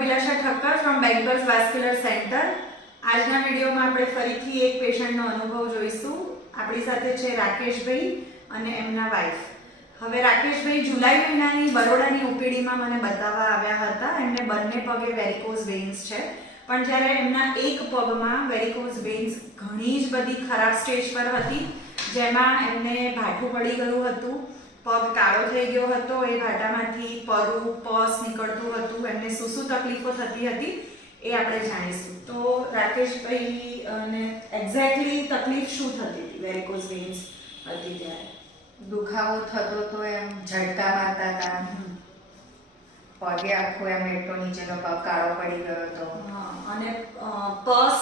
Abhilasha Thakkar from bankers vascular centre. આજના વિડીયોમાં આપણે ફરીથી એક પેશન્ટનો અનુભવ જોઈશું. આપણી સાથે છે રાકેશભાઈ અને એમના વાઈફ. હવે રાકેશભાઈ જુલાઈ મહિનાની બરોડાની ઓપીડીમાં મને બતાવવા આવ્યા હતા. એમને બંને પગે વેરિકોઝ વેઇન્સ છે, પણ જ્યારે એમના એક પગમાં વેરિકોઝ વેઇન્સ ઘણી જ બધી ખરાબ સ્ટેજ પર હતી, જેમાં એમને ભાઠું પડી ગયું હતું, પગ કાળો થઈ ગયો હતો, એ ભાટામાંથી પરુ પસ નીકળતું હતું, એમને શું તકલીફો થતી હતી એ આપણે જાણીશું. તો રાકેશભાઈ અને એક્ઝેક્ટલી તકલીફ શું થતી હતી વેરિકોઝ વેઇન્સ હતી ત્યારે? દુખાવો થતો તો એમ ઝટકા મારતા હતા, પગે આખો એમ એટલો નીચેનો પગ કાળો પડી ગયો હતો. અને પસ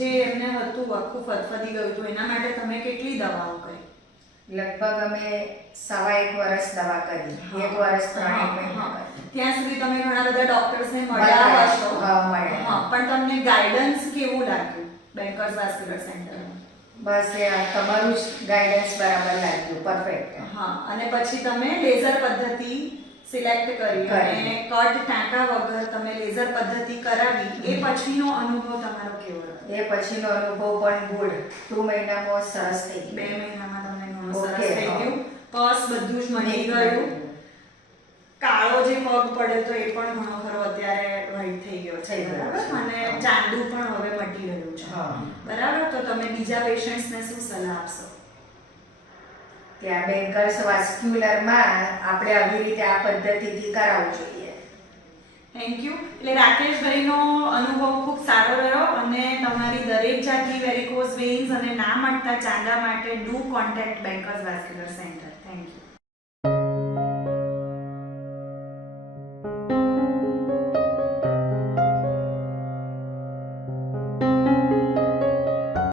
જે એમને હતું આખું ફદફદી ગયું હતું, એના માટે તમે કેટલી દવાઓ કરી? લગભગ અમે 1.5 વર્ષ દવા કરી, 1 વર્ષ 3 મહિના. ત્યાં સુધી તમે ઘણા બધા ડોક્ટર્સને મળ્યા હશો. પણ તમને ગાઈડન્સ કેવું લાગ્યું બેન્કર્સ વાસ્ક્યુલર સેન્ટરમાં? બસ એ તમારું જ ગાઈડન્સ બરાબર લાગ્યું, પરફેક્ટ. અને પછી તમે લેઝર પદ્ધતિ સિલેક્ટ કરી અને કટ ટાંકા વગર તમે લેઝર પદ્ધતિ કરાવી. એ પછીનો અનુભવ તમારો કેવો રહ્યો? એ પછીનો અનુભવ પણ ગુડ. 2 મહિનામાં સરસ થઈ ગયું. 2 મહિનામાં તમને ઘણું સરસ થઈ ગયું. પસ બધું જ મળી ગયું. કાળો જે પગ પડ્યો તો એ પણ ઘણો ખરો અત્યારે વ્હાઈટ થઈ ગયો છે, બરાબર? અને ચાંદુ પણ હવે મટી રહ્યું છે, બરાબર? તો તમે બીજા પેશન્ટ્સને શું સલાહ આપશો? ત્યાં બેન્કર્સ વાસ્ક્યુલરમાં આપણે આવી રીતે આ પદ્ધતિથી કરાવવું જોઈએ. Thank you. એટલે રાકેશભાઈનો અનુભવ ખૂબ સારો રહ્યો અને તમારી દરેક જાતની વેરિકોઝ વેઇન્સ અને ના મટતા ચાંદા માટે do contact bankers vascular centre. Thank you.